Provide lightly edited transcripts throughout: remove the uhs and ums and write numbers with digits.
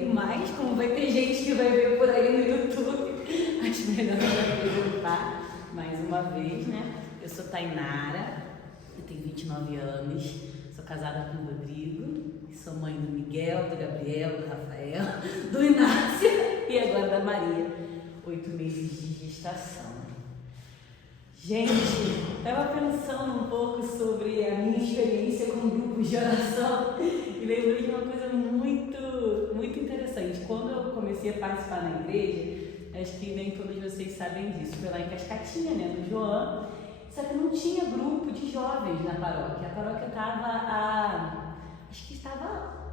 bem, mas como vai ter gente que vai ver por aí no YouTube, acho melhor me apresentar mais uma vez, né? Eu sou Tainara, eu tenho 29 anos, sou casada com o Rodrigo, sou mãe do Miguel, do Gabriel, do Rafael, do Inácio e agora da Maria, 8 meses de gestação. Gente, estava pensando um pouco sobre a minha experiência com grupos de oração e lembrei de uma coisa muito interessante. Quando eu comecei a participar na igreja, acho que nem todos vocês sabem disso, foi lá em Cascatinha, né, no João, só que não tinha grupo de jovens na paróquia. A paróquia estava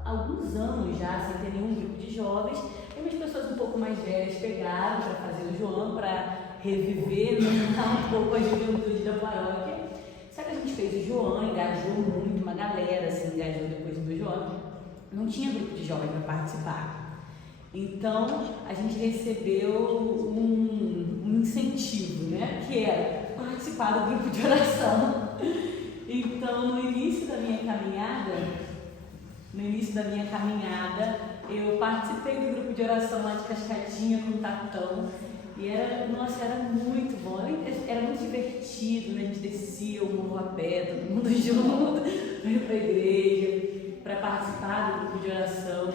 há alguns anos já sem ter nenhum grupo de jovens, e umas pessoas um pouco mais velhas pegaram para fazer o João, para reviver, um pouco a juventude da paróquia. Só que a gente fez o João, engajou muito, uma galera se engajou depois do João. Não tinha grupo de jovem para participar. Então a gente recebeu um incentivo, né? Que era participar do grupo de oração. Então no início da minha caminhada, eu participei do grupo de oração lá de Cascatinha com o Tatão. E era muito bom, era muito divertido, né? A gente descia o morro a pé, todo mundo junto, ia para a igreja, para participar do grupo de oração.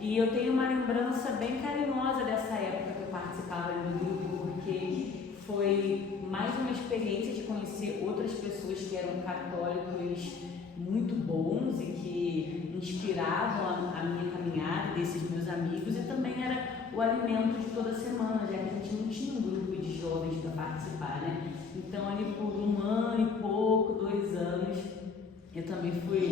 E eu tenho uma lembrança bem carinhosa dessa época que eu participava do grupo, porque foi mais uma experiência de conhecer outras pessoas que eram católicos muito bons e que inspiravam a minha caminhada, desses meus amigos, e também era o alimento de toda semana, já que a gente não tinha um grupo de jovens para participar, né? Então, ali por 1 ano e pouco, 2 anos, eu também fui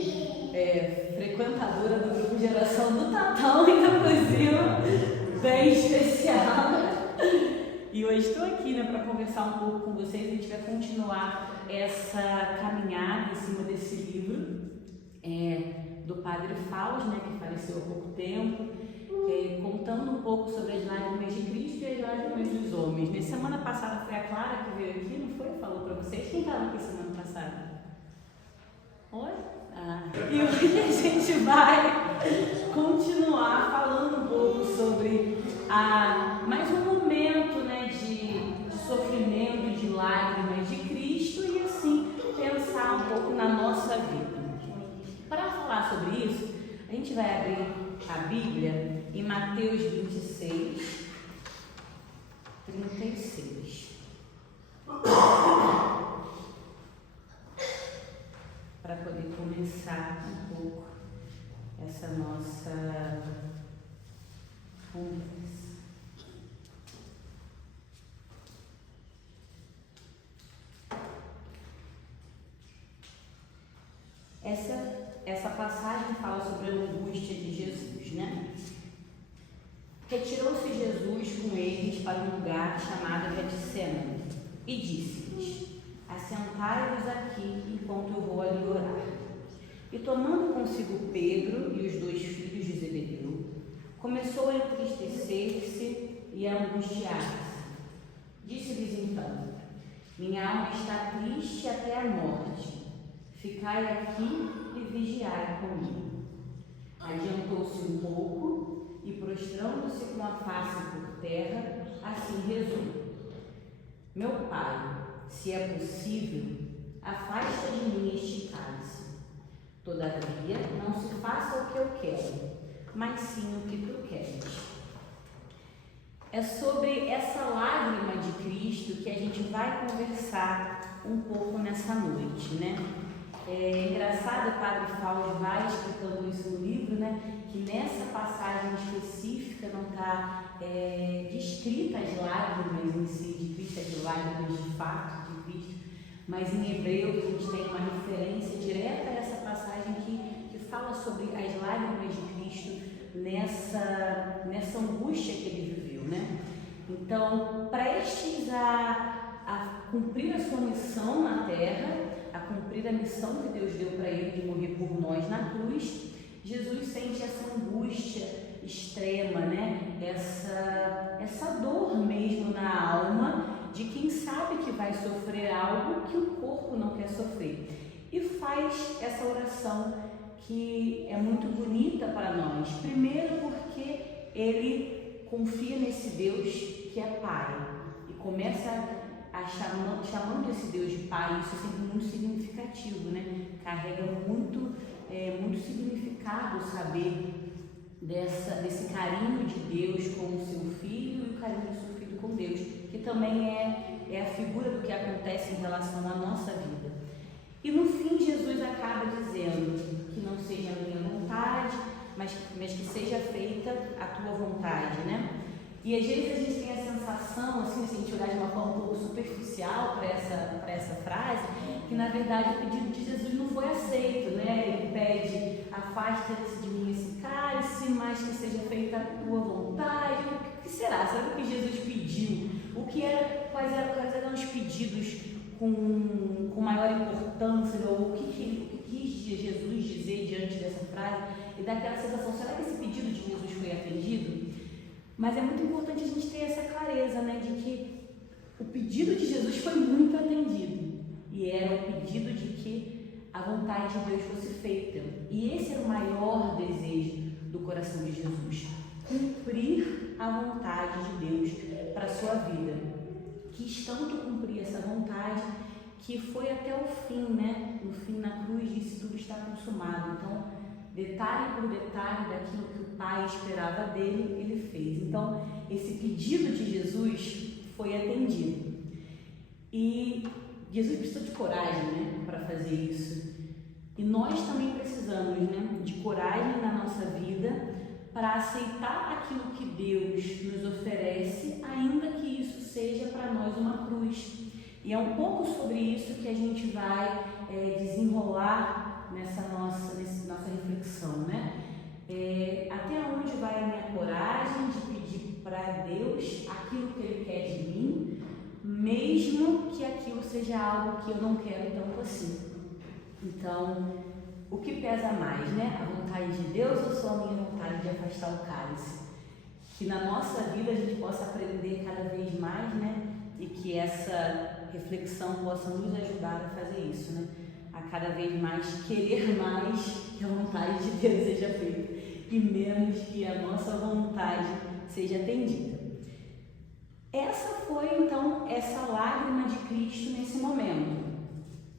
frequentadora do grupo de oração do Tatão, então, inclusive, bem especial. E hoje estou aqui, né, para conversar um pouco com vocês. A gente vai continuar essa caminhada em cima desse livro do Padre Fausto, né, que faleceu há pouco tempo, contando um pouco sobre as lágrimas de Cristo e as lágrimas dos homens. Na semana passada foi a Clara que veio aqui, não foi? Falou para vocês. Quem estava aqui semana passada? Oi? E hoje a gente vai continuar falando um pouco sobre mais um momento, né, de sofrimento, de lágrimas de Cristo e assim pensar um pouco na nossa vida. Para falar sobre isso, a gente vai abrir a Bíblia em Mateus 26, 36. Para poder começar um pouco essa nossa conversa. Essa passagem fala sobre a angústia de Jesus, né? Retirou-se Jesus com eles para um lugar chamado Getsemane e disse-lhes: assentai-vos aqui enquanto eu vou ali orar. E tomando consigo Pedro e os 2 filhos de Zebedeu, começou a entristecer-se e a angustiar-se. Disse-lhes então: minha alma está triste até a morte. Ficai aqui e vigiai comigo. Adiantou-se um pouco e, prostrando-se com a face por terra, assim rezou: meu Pai, se é possível, afasta de mim este cálice. Todavia, não se faça o que eu quero, mas sim o que tu queres. É sobre essa lágrima de Cristo que a gente vai conversar um pouco nessa noite, né? É engraçado, o Padre Fausto vai explicando isso no livro, né? Que nessa passagem específica não está descrita as lágrimas em si de Cristo, as lágrimas de fato de Cristo, mas em Hebreus a gente tem uma referência direta a essa passagem que fala sobre as lágrimas de Cristo nessa angústia que ele viveu, né? Então, prestes a cumprir a sua missão na terra, a cumprir a missão que Deus deu para ele de morrer por nós na cruz, Jesus sente essa angústia extrema, né? Essa dor mesmo na alma de quem sabe que vai sofrer algo que o corpo não quer sofrer. E faz essa oração que é muito bonita para nós. Primeiro porque ele confia nesse Deus que é Pai e começa chamando esse Deus de Pai. Isso é sempre muito significativo, né? Carrega muito significado saber desse carinho de Deus com o seu filho e o carinho do seu filho com Deus, que também é a figura do que acontece em relação à nossa vida. E no fim Jesus acaba dizendo que não seja a minha vontade, mas que seja feita a tua vontade, né? E às vezes a gente tem a sensação, assim, se a gente olhar de uma forma um pouco superficial para essa frase, que na verdade o pedido de Jesus não foi aceito, né? Ele pede, afasta-se de mim esse cálice, mas que seja feita a tua vontade. O que será? Sabe o que Jesus pediu? Quais eram os pedidos com maior importância, ou o que quis Jesus dizer diante dessa frase? E dá aquela sensação, será que esse pedido de Jesus foi atendido? Mas é muito importante a gente ter essa clareza, né, de que o pedido de Jesus foi muito atendido. E era o pedido de que a vontade de Deus fosse feita. E esse era o maior desejo do coração de Jesus. Cumprir a vontade de Deus para a sua vida. Quis tanto cumprir essa vontade que foi até o fim, né? No fim, na cruz, disse: tudo está consumado. Então, detalhe por detalhe daquilo que o Pai esperava dele, ele fez. Então, esse pedido de Jesus foi atendido. E Jesus precisou de coragem, né, para fazer isso. E nós também precisamos, né, de coragem na nossa vida para aceitar aquilo que Deus nos oferece, ainda que isso seja para nós uma cruz. E é um pouco sobre isso que a gente vai desenrolar nessa nossa reflexão, né? Até onde vai a minha coragem de pedir para Deus aquilo que Ele quer de mim, mesmo que aquilo seja algo que eu não quero tanto assim. Então, o que pesa mais, né? A vontade de Deus ou só a minha vontade de afastar o cálice? Que na nossa vida a gente possa aprender cada vez mais, né? E que essa reflexão possa nos ajudar a fazer isso, né? A cada vez mais querer mais que a vontade de Deus seja feita e menos que a nossa vontade seja atendida. Essa foi então essa lágrima de Cristo nesse momento,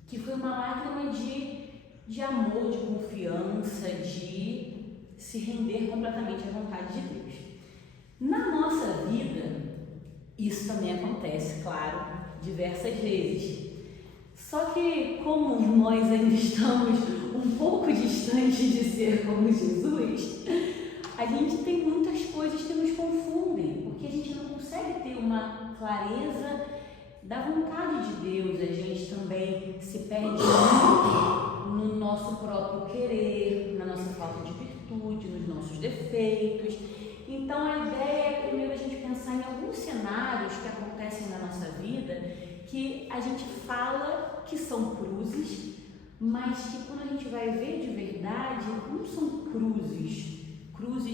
que foi uma lágrima de amor, de confiança, de se render completamente à vontade de Deus. Na nossa vida, isso também acontece, claro, diversas vezes. Só que, como nós ainda estamos um pouco distantes de ser como Jesus, a gente tem muitas coisas que nos confundem, porque a gente não consegue ter uma clareza da vontade de Deus. A gente também se perde muito no nosso próprio querer, na nossa falta de virtude, nos nossos defeitos. Então a ideia é primeiro a gente pensar em alguns cenários que acontecem na nossa vida que a gente fala que são cruzes, mas que quando a gente vai ver de verdade, não são cruzes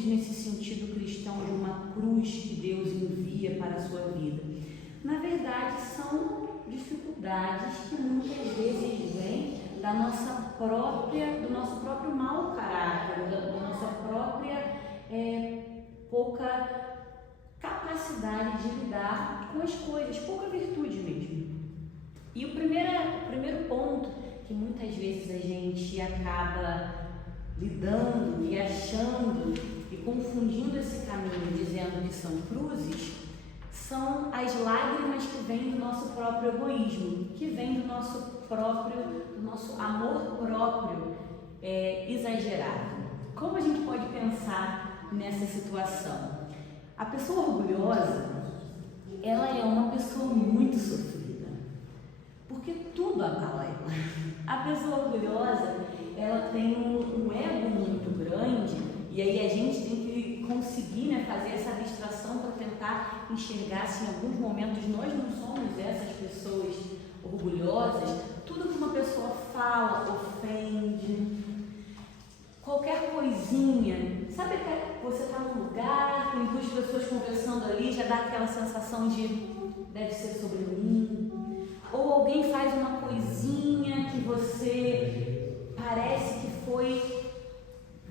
nesse sentido cristão de uma cruz que Deus envia para a sua vida. Na verdade, são dificuldades que muitas vezes vêm do nosso próprio mau caráter, da nossa própria pouca capacidade de lidar com as coisas, pouca virtude mesmo. E o primeiro ponto que muitas vezes a gente acaba lidando e achando e confundindo esse caminho, dizendo que são cruzes, são as lágrimas que vêm do nosso próprio egoísmo, que vêm do nosso amor próprio exagerado. Como a gente pode pensar nessa situação? A pessoa orgulhosa, ela é uma pessoa muito sofrida, porque tudo abala ela. A pessoa orgulhosa, ela tem um ego muito grande, e aí a gente tem que conseguir, né, fazer essa abstração para tentar enxergar se em alguns momentos nós não somos essas pessoas orgulhosas. Tudo que uma pessoa fala ofende. Qualquer coisinha, sabe que você está num lugar, tem duas pessoas conversando ali, já dá aquela sensação de deve ser sobre mim, ou alguém faz uma coisinha que você parece que foi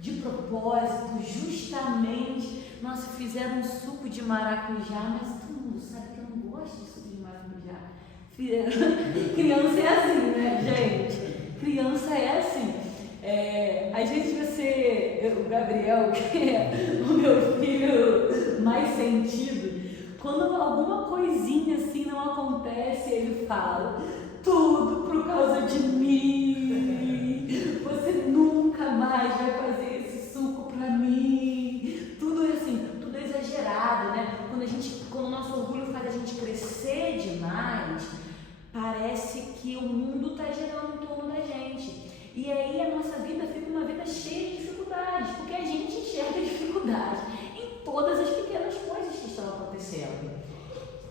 de propósito, propósito, justamente. Nossa, fizeram um suco de maracujá, mas todo mundo sabe que eu não gosto de suco de maracujá. Criança é assim, né, gente? Criança é assim. Às vezes o Gabriel, que é o meu filho mais sentido, quando alguma coisinha assim não acontece, ele fala: tudo por causa de mim, você nunca mais vai fazer esse suco pra mim. Tudo assim, tudo exagerado, né? Quando o nosso orgulho faz a gente crescer demais, parece que o mundo está girando em torno da gente. E aí a nossa vida fica uma vida cheia de dificuldades, porque a gente enxerga dificuldades em todas as pequenas coisas que estão acontecendo.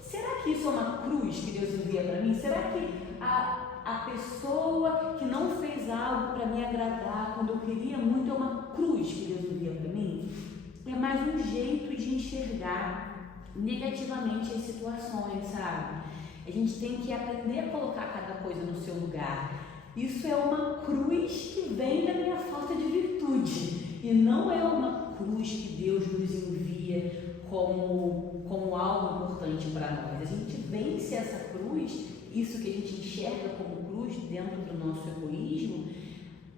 Será que isso é uma cruz que Deus envia para mim? Será que a pessoa que não fez algo para me agradar quando eu queria muito é uma cruz que Deus envia para mim? É mais um jeito de enxergar negativamente as situações, sabe? A gente tem que aprender a colocar cada coisa no seu lugar. Isso é uma cruz que vem da minha falta de virtude e não é uma cruz que Deus nos envia como algo importante para nós. A gente vence essa cruz, isso que a gente enxerga como cruz dentro do nosso egoísmo,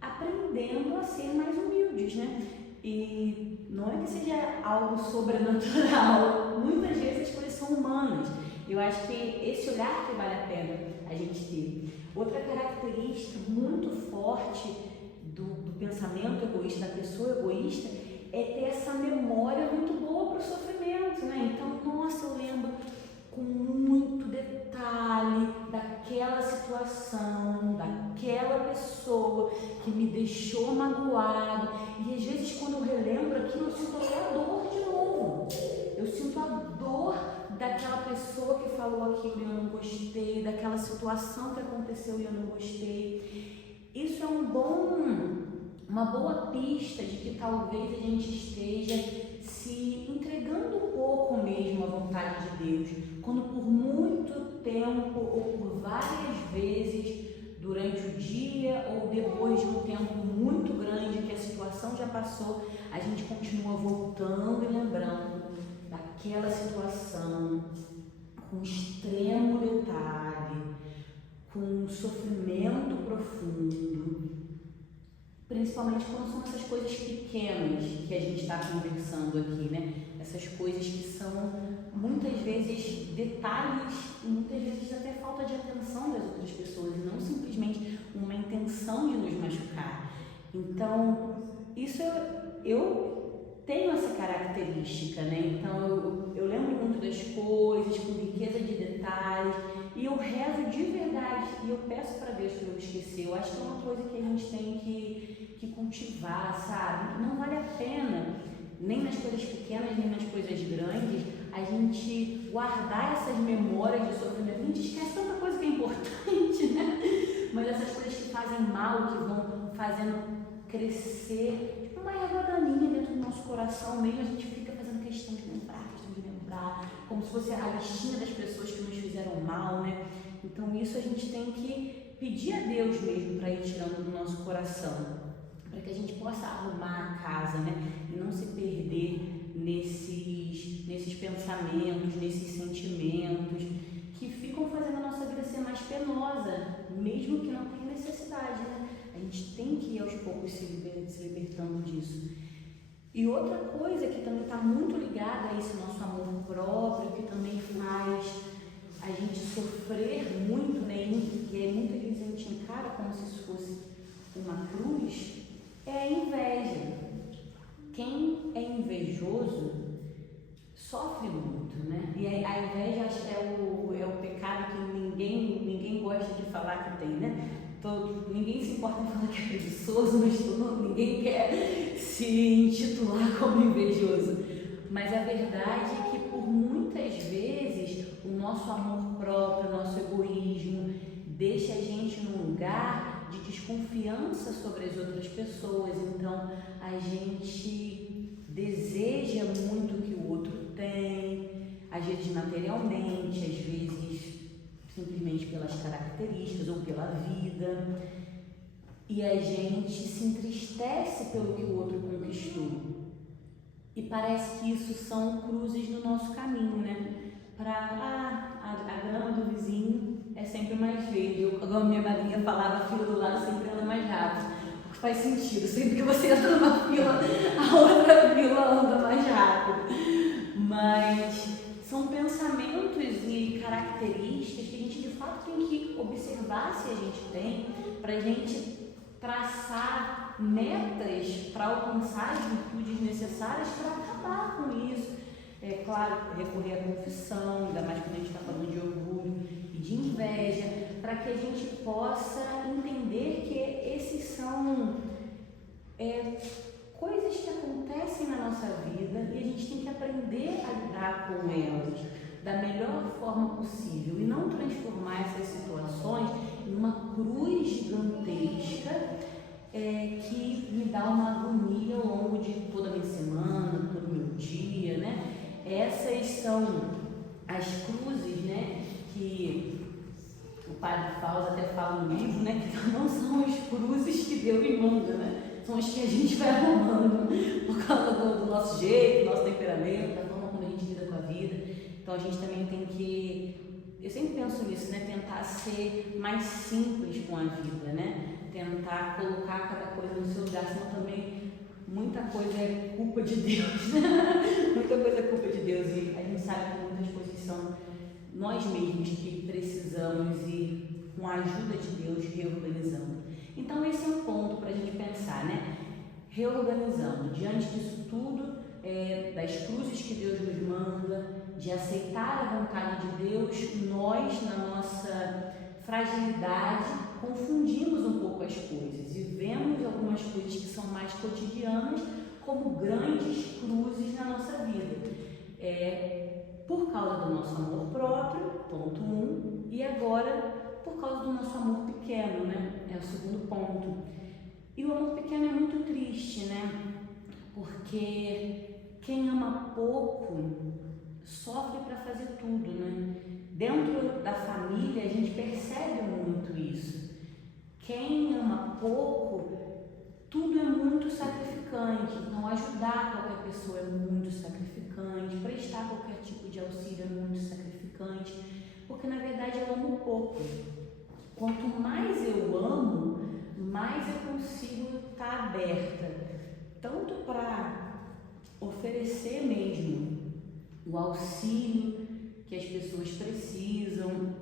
aprendendo a ser mais humildes, né? E não é que seja algo sobrenatural, muitas vezes as coisas são humanas. Eu acho que esse olhar que vale a pena a gente ter. Outra característica muito forte do pensamento egoísta, da pessoa egoísta, é ter essa memória muito boa para o sofrimento, né? Então, nossa, eu lembro com muito detalhe daquela situação, daquela pessoa que me deixou magoado. E às vezes, quando eu relembro aquilo, eu sinto até a dor de novo. Eu sinto a dor daquela pessoa que falou aquilo e eu não gostei, daquela situação que aconteceu e eu não gostei. Isso é uma boa pista de que talvez a gente esteja se entregando um pouco mesmo à vontade de Deus, quando por muito tempo ou por várias vezes durante o dia ou depois de um tempo muito grande que a situação já passou, a gente continua voltando e lembrando daquela situação com extremo detalhe, com sofrimento profundo, principalmente quando são essas coisas pequenas que a gente está conversando aqui, né? Essas coisas que são muitas vezes detalhes e muitas vezes até falta de atenção das outras pessoas e não simplesmente uma intenção de nos machucar. Então, isso eu tenho essa característica, né? Então eu lembro muito das coisas, com riqueza de detalhes, e eu rezo de verdade, e eu peço para Deus que eu não esquecer. Eu acho que é uma coisa que a gente tem que cultivar, sabe? Não vale a pena, nem nas coisas pequenas, nem nas coisas grandes, a gente guardar essas memórias de sofrimento. A gente esquece tanta coisa que é importante, né? Mas essas coisas que fazem mal, que vão fazendo crescer, tipo uma erva daninha dentro do nosso coração mesmo, a gente fica fazendo questão de lembrar, como se fosse a listinha das pessoas que nos fizeram mal, né? Então isso a gente tem que pedir a Deus mesmo para ir tirando do nosso coração, para que a gente possa arrumar a casa, né? E não se perder nesses pensamentos, nesses sentimentos que ficam fazendo a nossa vida ser mais penosa, mesmo que não tenha necessidade, né? A gente tem que ir aos poucos se libertando disso. E outra coisa que também está muito ligada a esse nosso amor próprio, que também faz a gente sofrer muito, né? E muitas vezes a gente encara como se isso fosse uma cruz, é a inveja. Quem é invejoso sofre muito, né? E a inveja, acho que é o pecado que ninguém gosta de falar que tem, né? Ninguém se importa em falar que é preguiçoso, ninguém quer se intitular como invejoso. Mas a verdade é que por muitas vezes o nosso amor próprio, o nosso egoísmo deixa a gente num lugar de desconfiança sobre as outras pessoas. Então a gente deseja muito o que o outro tem, às vezes materialmente, às vezes simplesmente pelas características ou pela vida, e a gente se entristece pelo que o outro conquistou. E parece que isso são cruzes no nosso caminho, né? A grama do vizinho é sempre mais verde. Como a minha madrinha falava, a fila do lado sempre anda mais rápido. Porque faz sentido, sempre que você entra numa fila, a outra fila anda mais rápido. Mas são pensamentos e características que a gente de fato tem que observar se a gente tem, para a gente traçar metas para alcançar as virtudes necessárias para acabar com isso. É claro, recorrer à confissão, ainda mais quando a gente está falando de orgulho e de inveja, para que a gente possa entender que esses são coisas que acontecem na nossa vida e a gente tem que aprender a lidar com elas da melhor forma possível e não transformar essas situações em uma cruz gigantesca que me dá uma agonia ao longo de toda a minha semana, todo o meu dia, né? Essas são as cruzes, né, que o Padre Fausto até fala no livro, né, que não são as cruzes que Deus manda, né? São as que a gente vai arrumando por causa do nosso jeito, do nosso temperamento, da forma como a gente lida com a vida. Então a gente também tem que, eu sempre penso nisso, né, tentar ser mais simples com a vida, né? Tentar colocar cada coisa no seu lugar, senão também muita coisa é culpa de Deus, muita coisa é culpa de Deus e a gente sabe que muitas coisas são nós mesmos que precisamos ir com a ajuda de Deus reorganizando. Então esse é um ponto para a gente pensar, né? Reorganizando, diante disso tudo, das cruzes que Deus nos manda, de aceitar a vontade de Deus, nós, na nossa fragilidade, confundimos um pouco as coisas e vemos algumas coisas que são mais cotidianas como grandes cruzes na nossa vida. Por causa do nosso amor próprio, ponto 1, e agora por causa do nosso amor pequeno, né? É o segundo ponto. E o amor pequeno é muito triste, né? Porque quem ama pouco sofre para fazer tudo, né? Dentro da família a gente percebe muito isso. Quem ama pouco, tudo é muito sacrificante. Então ajudar qualquer pessoa é muito sacrificante, prestar qualquer tipo de auxílio é muito sacrificante, porque na verdade eu amo pouco. Quanto mais eu amo, mais eu consigo estar aberta, tanto para oferecer mesmo o auxílio que as pessoas precisam,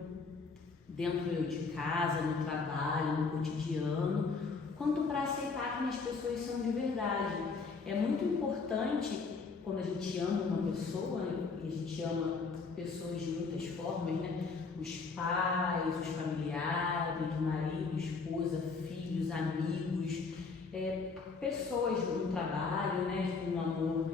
dentro de casa, no trabalho, no cotidiano, quanto para aceitar que as pessoas são de verdade. É muito importante, quando a gente ama uma pessoa, e a gente ama pessoas de muitas formas, né? Os pais, os familiares, o marido, esposa, filhos, amigos, pessoas no trabalho, né? Com um amor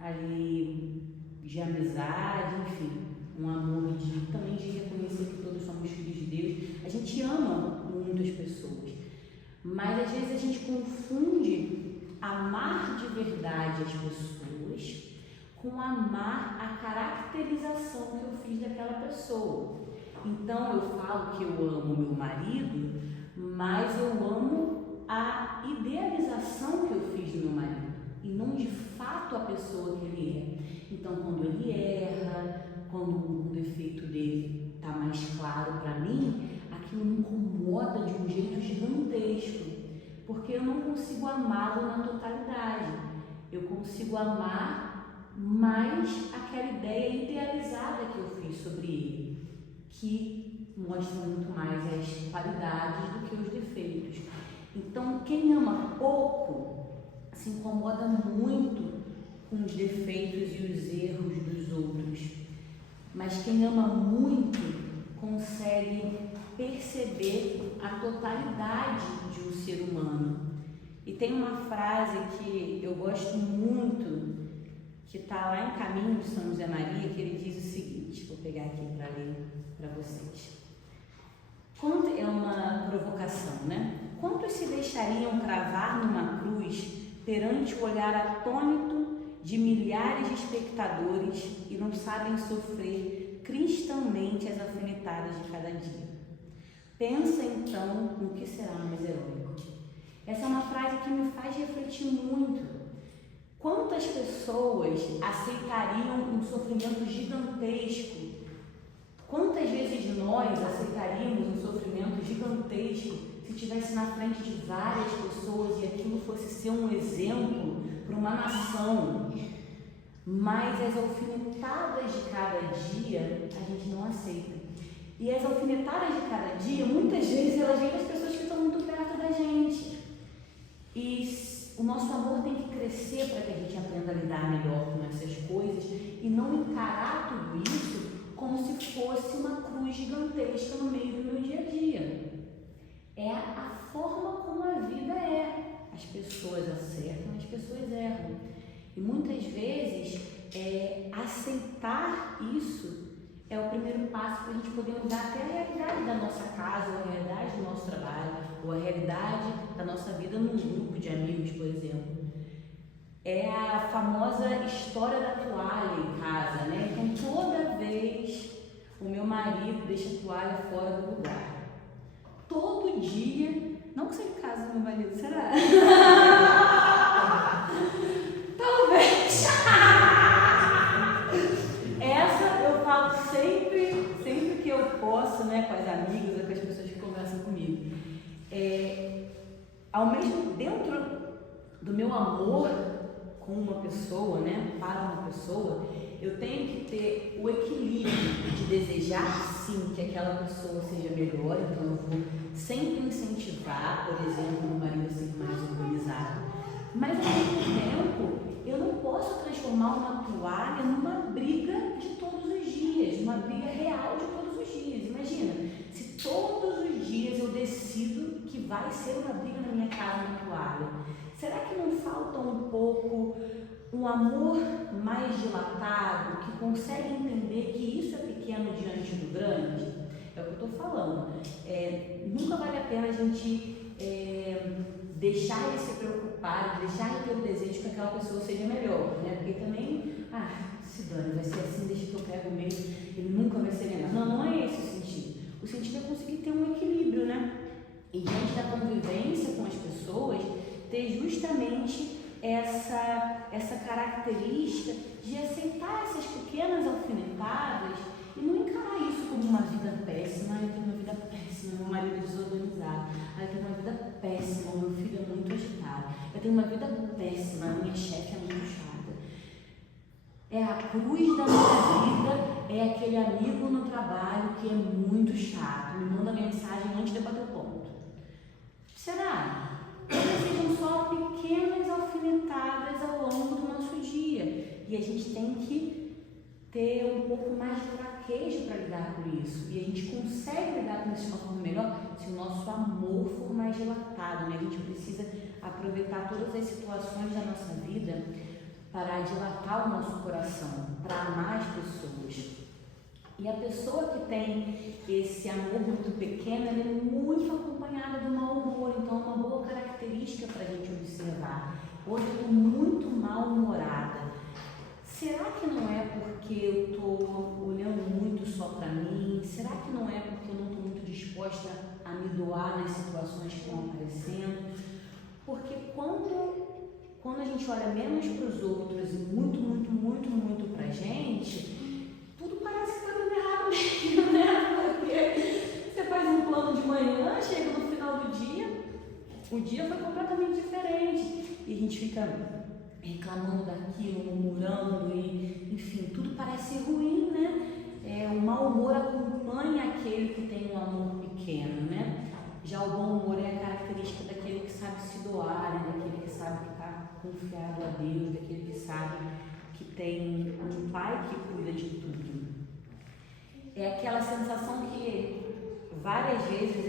ali de amizade, enfim, um amor também de reconhecer que todos somos filhos de Deus. A gente ama muitas pessoas, mas às vezes a gente confunde amar de verdade as pessoas com amar a caracterização que eu fiz daquela pessoa. Então eu falo que eu amo meu marido, mas eu amo a idealização que eu fiz do meu marido e não de fato a pessoa que ele é. Então quando ele erra, quando o defeito dele está mais claro para mim, aquilo me incomoda de um jeito gigantesco, porque eu não consigo amá-lo na totalidade. Eu consigo amar mais aquela ideia idealizada que eu fiz sobre ele, que mostra muito mais as qualidades do que os defeitos. Então, quem ama pouco se incomoda muito com os defeitos e os erros dos outros, mas quem ama muito consegue perceber a totalidade de um ser humano. E tem uma frase que eu gosto muito, que está lá em Caminho de São José Maria, que ele diz o seguinte, vou pegar aqui para ler para vocês. É uma provocação, né? Quantos se deixariam cravar numa cruz perante o olhar atônito de milhares de espectadores e não sabem sofrer cristãmente as alfinetadas de cada dia? Pensa então no que será mais heróico. Essa é uma frase que me faz refletir muito. Quantas pessoas aceitariam um sofrimento gigantesco? Quantas vezes nós aceitaríamos um sofrimento gigantesco se estivesse na frente de várias pessoas e aquilo fosse ser um exemplo para uma nação? Mas as alfinetadas de cada dia a gente não aceita. E as alfinetadas de cada dia, muitas vezes, elas vêm das pessoas que estão muito perto da gente. E o nosso amor tem que crescer para que a gente aprenda a lidar melhor com essas coisas e não encarar tudo isso como se fosse uma cruz gigantesca no meio do meu dia a dia. É a forma como a vida é. As pessoas acertam, as pessoas erram. E muitas vezes, aceitar isso é o primeiro passo para a gente poder mudar até a realidade da nossa casa, ou a realidade do nosso trabalho, ou a realidade da nossa vida num grupo de amigos, por exemplo. É a famosa história da toalha em casa, né? Então, toda vez o meu marido deixa a toalha fora do lugar. Todo dia, não que seja casa do meu marido, será? Talvez. Essa eu falo sempre que eu posso, né, com as amigas ou com as pessoas que conversam comigo. Ao mesmo dentro do meu amor com uma pessoa, né, para uma pessoa, eu tenho que ter o equilíbrio de desejar sim que aquela pessoa seja melhor, então eu vou sempre incentivar, por exemplo, o marido a ser mais organizado, mas ao mesmo tempo eu não posso transformar uma toalha numa briga de todos os dias, uma briga real de todos os dias. Imagina, se todos os dias eu decido que vai ser uma briga na minha casa na toalha, será que não falta um pouco um amor mais dilatado, que consegue entender que isso é pequeno diante do grande? É o que eu estou falando. Nunca vale a pena a gente deixar de se preocupar, deixar de ter o desejo que aquela pessoa seja melhor, né? Porque também, se dane, vai ser assim, deixa que eu pego mesmo, ele nunca vai ser melhor. Não é esse o sentido. O sentido é conseguir ter um equilíbrio, né? E diante da convivência com as pessoas, ter justamente essa característica de aceitar essas pequenas alfinetadas e não encarar isso como uma vida péssima. Eu tenho uma vida péssima, meu marido é desorganizado. Eu tenho uma vida péssima, meu filho é muito agitado. Eu tenho uma vida péssima, a minha chefe é muito chata. É a cruz da minha vida, é aquele amigo no trabalho que é muito chato, me manda mensagem antes de bater o ponto. Será? Talvez sejam só pequenas alfinetadas ao longo do nosso dia. E a gente tem que ter um pouco mais de traquejo para lidar com isso. E a gente consegue lidar com isso de uma forma melhor se o nosso amor for mais dilatado, né? A gente precisa aproveitar todas as situações da nossa vida para dilatar o nosso coração, para amar as pessoas. E a pessoa que tem esse amor muito pequeno, ela é muito acompanhada do mau humor. Então, é uma boa característica para a gente observar. Hoje eu estou muito mal-humorada. Será que não é porque eu estou olhando muito só para mim? Será que não é porque eu não estou muito disposta a me doar nas situações que estão aparecendo? Porque quando a gente olha menos para os outros e muito para a gente, tudo parece que está dando errado mesmo, né? Porque você faz um plano de manhã, chega no final do dia, o dia foi completamente diferente. E a gente fica reclamando daquilo, murmurando, e, enfim, tudo parece ruim, né? O mau humor acompanha aquele que tem um amor pequeno, né? Já o bom humor é a característica daquele que sabe se doar, né? Daquele que sabe que está confiado a Deus, daquele que sabe que tem um pai que cuida de tudo. É aquela sensação que várias vezes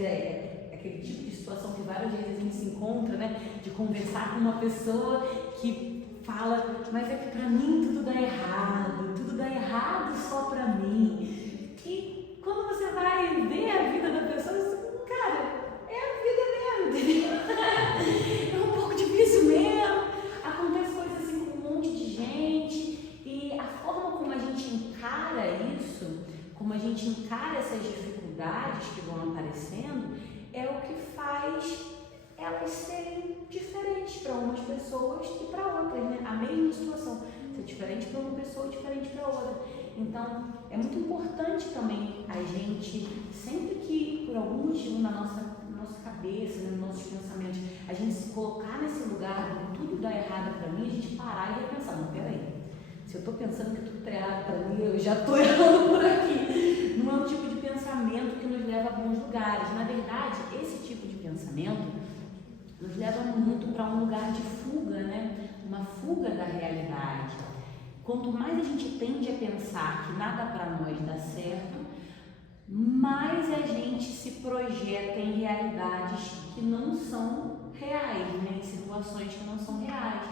aquele tipo de situação que várias vezes a gente se encontra, né? De conversar com uma pessoa que fala, mas é que pra mim tudo dá errado só pra mim. E quando você vai ver a vida da pessoa, você fala, cara, é a vida mesmo, entendeu? É um pouco difícil mesmo, acontece coisas assim com um monte de gente, e a forma como a gente encara isso, como a gente encara essas dificuldades que vão aparecendo, é o que faz ela elas serem diferentes para umas pessoas e para outras, né? A mesma situação ser diferente para uma pessoa e diferente para outra. Então, é muito importante também a gente, sempre que por algum motivo na nossa cabeça, nos nossos pensamentos, a gente se colocar nesse lugar de tudo dar errado para mim, a gente parar e repensar, não, peraí, se eu estou pensando que tudo está errado para mim, eu já estou errando por aqui. Não é um tipo de pensamento que nos leva a bons lugares. Na verdade, esse tipo de pensamento nos leva muito para um lugar de fuga, né? Uma fuga da realidade. Quanto mais a gente tende a pensar que nada para nós dá certo, mais a gente se projeta em realidades que não são reais, né? Em situações que não são reais.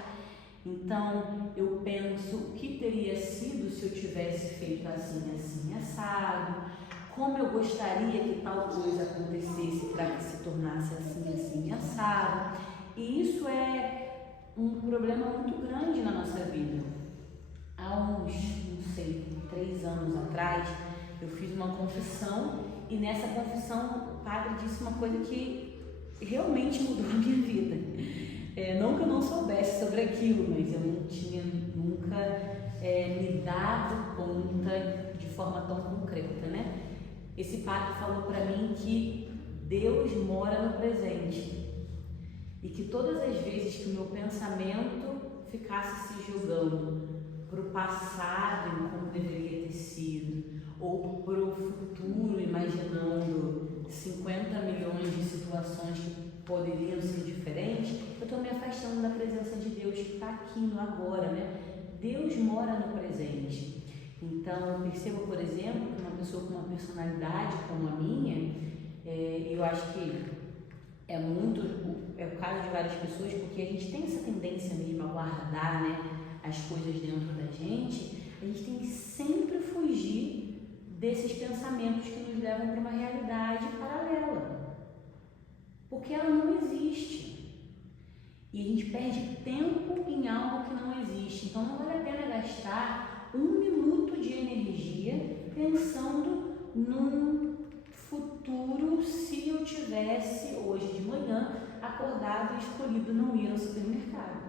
Então, eu penso o que teria sido se eu tivesse feito assim, assim, assado, como eu gostaria que tal coisa acontecesse para que se tornasse assim, assim, assado. E isso é um problema muito grande na nossa vida. Há uns, não sei, 3 anos atrás, eu fiz uma confissão e nessa confissão o padre disse uma coisa que realmente mudou a minha vida. Não que eu não soubesse sobre aquilo, mas eu não tinha nunca me dado conta de forma tão concreta, né? Esse padre falou para mim que Deus mora no presente e que todas as vezes que o meu pensamento ficasse se julgando para o passado em como deveria ter sido, ou para o futuro imaginando 50 milhões de situações que poderiam ser diferentes, eu estou me afastando da presença de Deus que está aqui no agora, né? Deus mora no presente. Então, eu percebo, por exemplo, que uma pessoa com uma personalidade como a minha, eu acho que é o caso de várias pessoas, porque a gente tem essa tendência mesmo a guardar, né, as coisas dentro da gente, a gente tem que sempre fugir desses pensamentos que nos levam para uma realidade paralela, porque ela não existe. E a gente perde tempo em algo que não existe. Então não vale a pena gastar 1 minuto de energia pensando num futuro se eu tivesse hoje de manhã acordado e escolhido não ir ao supermercado.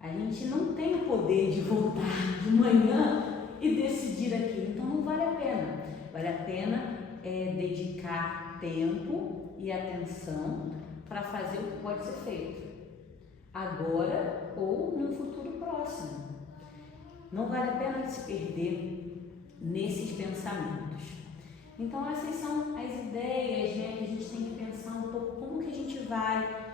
A gente não tem o poder de voltar de manhã e decidir aquilo, então não vale a pena. Vale a pena dedicar tempo e atenção para fazer o que pode ser feito agora ou num futuro próximo. Não vale a pena se perder nesses pensamentos. Então essas são as ideias, né, que a gente tem que pensar um pouco como que a gente vai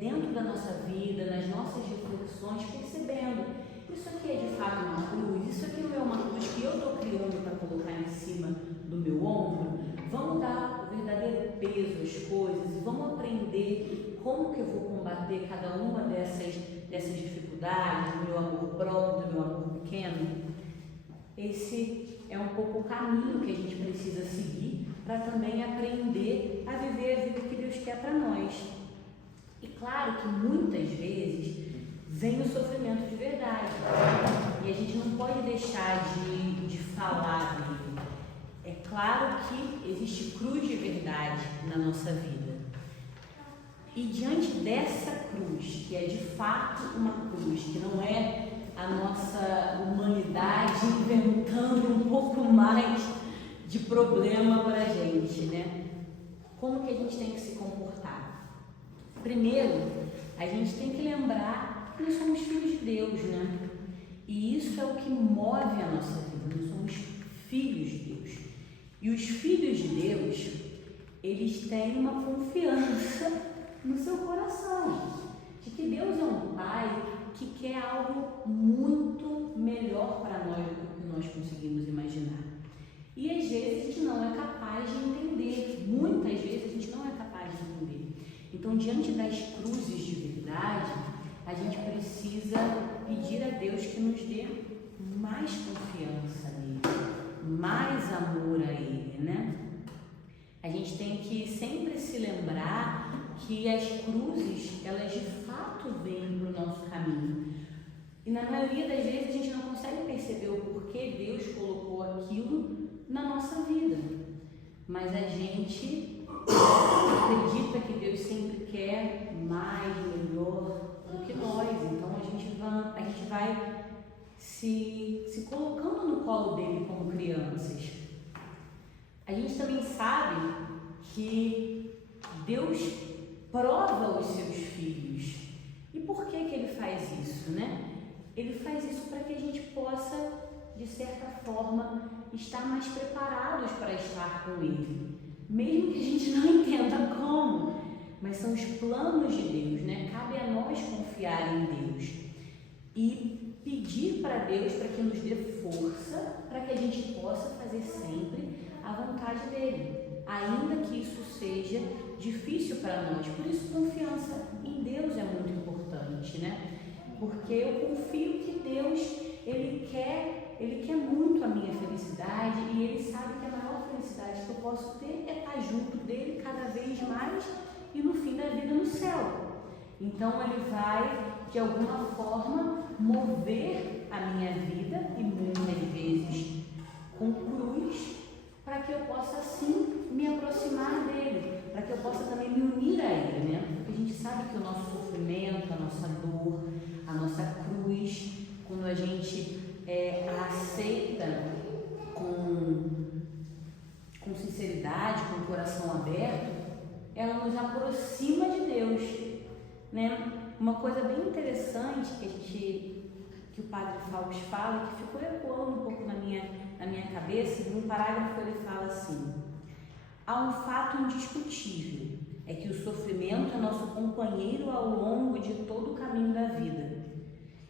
dentro da nossa vida, nas nossas reflexões, percebendo isso aqui é de fato uma cruz, isso aqui não é uma cruz que eu estou criando para colocar em cima do meu ombro. Vamos dar o verdadeiro peso às coisas e vamos aprender como que eu vou combater cada uma dessas dificuldades, do meu amor próprio, do meu amor pequeno. Esse é um pouco o caminho que a gente precisa seguir para também aprender a viver a vida que Deus quer para nós. E claro que muitas vezes vem o sofrimento de verdade e a gente não pode deixar de falar dele. É claro que existe cruz de verdade na nossa vida. E diante dessa cruz, que é de fato uma cruz, que não é a nossa humanidade inventando um pouco mais de problema para a gente, né? Como que a gente tem que se comportar? Primeiro, a gente tem que lembrar que nós somos filhos de Deus, né? E isso é o que move a nossa vida, nós somos filhos de Deus. E os filhos de Deus, eles têm uma confiança no seu coração, de que Deus é um Pai que quer algo muito melhor para nós do que nós conseguimos imaginar. E às vezes a gente não é capaz de entender, muitas vezes a gente não é capaz de entender. Então, diante das cruzes de verdade, a gente precisa pedir a Deus que nos dê mais confiança nele, mais amor a ele, né? A gente tem que sempre se lembrar que as cruzes, elas de fato vêm para o nosso caminho. E na maioria das vezes a gente não consegue perceber o porquê Deus colocou aquilo na nossa vida. Mas a gente acredita que Deus sempre quer mais, melhor do que nós. Então a gente vai se colocando no colo dele como crianças. A gente também sabe que Deus prova os seus filhos. E por que ele faz isso, né? Ele faz isso para que a gente possa, de certa forma, estar mais preparados para estar com ele. Mesmo que a gente não entenda como, mas são os planos de Deus, né? Cabe a nós confiar em Deus e pedir para Deus para que nos dê força para que a gente possa fazer sempre a vontade dele, ainda que isso seja difícil para nós. Por isso, confiança em Deus é muito importante, né? Porque eu confio que Deus, Ele quer muito a minha felicidade e Ele sabe que a maior felicidade que eu posso ter é estar junto dele cada vez mais e no fim da vida no céu. Então Ele vai, de alguma forma, mover a minha vida, e muitas vezes com cruz, para que eu possa assim me aproximar dele, para que eu possa também me unir a ele, né? Porque a gente sabe que o nosso sofrimento, a nossa dor, a nossa cruz, quando a gente a aceita com sinceridade, com o coração aberto, ela nos aproxima de Deus, né? Uma coisa bem interessante que o Padre Fausto fala, que ficou ecoando um pouco na minha cabeça, num parágrafo ele fala assim: há um fato indiscutível, é que o sofrimento é nosso companheiro ao longo de todo o caminho da vida.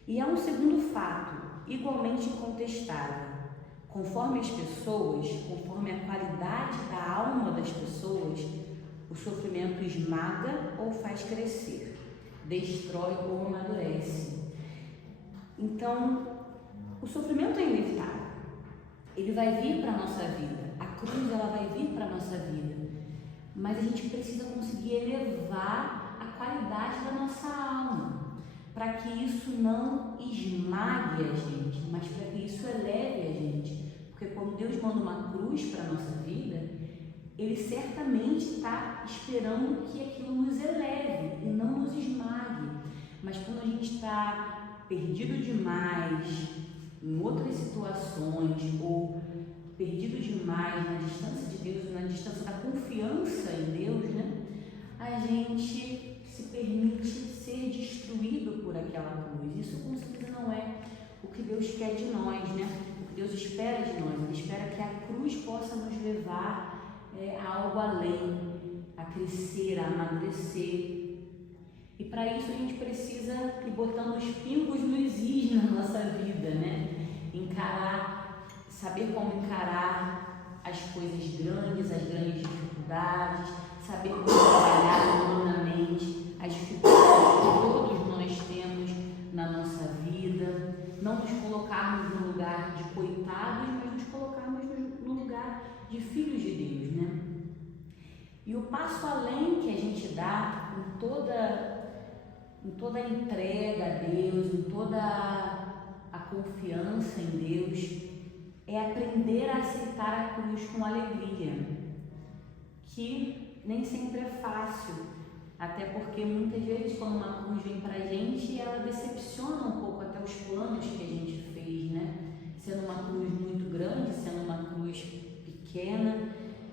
E há um segundo fato, igualmente incontestável: conforme as pessoas, conforme a qualidade da alma das pessoas, o sofrimento esmaga ou faz crescer, destrói ou amadurece. Então, o sofrimento é inevitável. Ele vai vir para a nossa vida, a cruz ela vai vir para a nossa vida, mas a gente precisa conseguir elevar a qualidade da nossa alma, para que isso não esmague a gente, mas para que isso eleve a gente, porque quando Deus manda uma cruz para a nossa vida, Ele certamente está esperando que aquilo nos eleve e não nos esmague. Mas quando a gente está perdido demais em outras situações, ou perdido demais na distância de Deus, na distância da confiança em Deus, né? A gente se permite ser destruído por aquela cruz. Isso com certeza não é o que Deus quer de nós, né? O que Deus espera de nós. Ele espera que a cruz possa nos levar a algo além, a crescer, a amadurecer. E para isso a gente precisa ir botando os pingos nos is na nossa vida, né? Saber como encarar as coisas grandes, as grandes dificuldades, saber como trabalhar humanamente as dificuldades que todos nós temos na nossa vida, não nos colocarmos no lugar de coitados, mas nos colocarmos no lugar de filhos de Deus, né? E o passo além que a gente dá em toda a entrega a Deus, em toda a confiança em Deus, é aprender a aceitar a cruz com alegria, que nem sempre é fácil, até porque muitas vezes quando uma cruz vem pra gente, ela decepciona um pouco até os planos que a gente fez, né? Sendo uma cruz muito grande, sendo uma cruz pequena,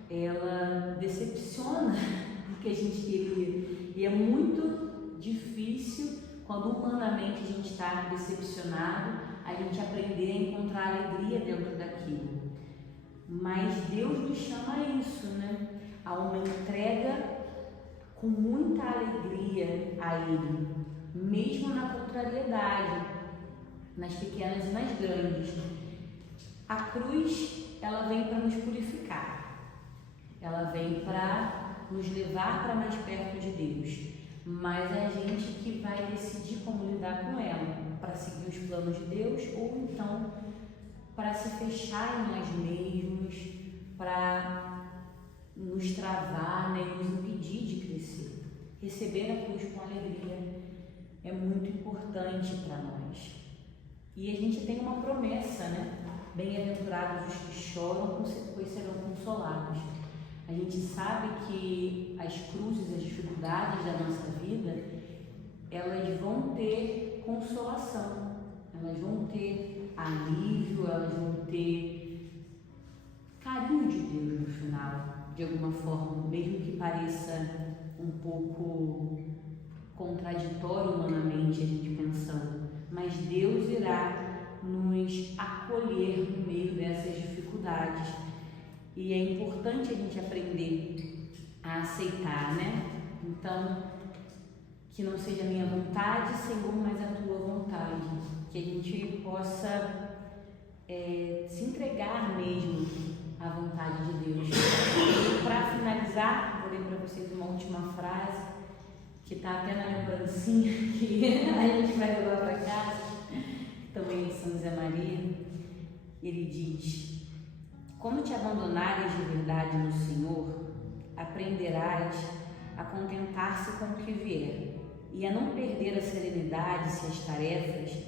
ela decepciona o que a gente queria. E é muito difícil, quando humanamente a gente está decepcionado, a gente aprender a encontrar alegria dentro daquilo. Mas Deus nos chama a isso, né? A uma entrega com muita alegria a Ele, mesmo na contrariedade, nas pequenas e nas grandes. A cruz, ela vem para nos purificar, ela vem para nos levar para mais perto de Deus, mas é a gente que vai decidir como lidar com ela, para seguir os planos de Deus ou então para se fechar em nós mesmos, para nos travar, né, e nos impedir de crescer. Receber a cruz com alegria é muito importante para nós. E a gente tem uma promessa, né? Bem-aventurados os que choram, pois serão consolados. A gente sabe que as cruzes, as dificuldades da nossa vida, elas vão ter consolação, elas vão ter alívio, elas vão ter carinho de Deus no final, de alguma forma, mesmo que pareça um pouco contraditório humanamente a gente pensando, mas Deus irá nos acolher no meio dessas dificuldades. E é importante a gente aprender a aceitar, né? Então, que não seja a minha vontade, Senhor, mas a tua vontade. Que a gente possa se entregar mesmo à vontade de Deus. E para finalizar, vou ler para vocês uma última frase, que está até na lembrancinha que a gente vai levar para casa, também de São José Maria. Ele diz: quando te abandonares de verdade no Senhor, aprenderás a contentar-se com o que vier e a não perder a serenidade se as tarefas,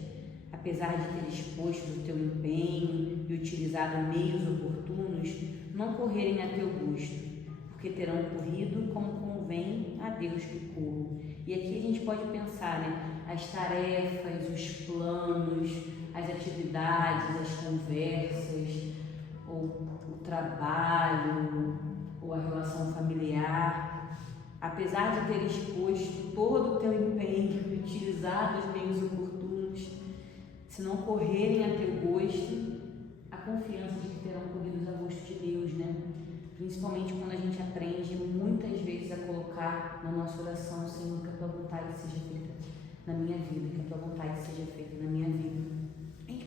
apesar de teres posto o teu empenho e utilizado meios oportunos, não correrem a teu gosto, porque terão corrido como convém a Deus que corram. E aqui a gente pode pensar, né? As tarefas, os planos, as atividades, as conversas, ou o trabalho, ou a relação familiar, apesar de ter exposto todo o teu empenho, utilizado os meios oportunos, se não correrem a teu gosto, a confiança de que terão corrido a gosto de Deus, né? Principalmente quando a gente aprende muitas vezes a colocar na nossa oração: Senhor, que a tua vontade seja feita na minha vida, que a tua vontade seja feita na minha vida.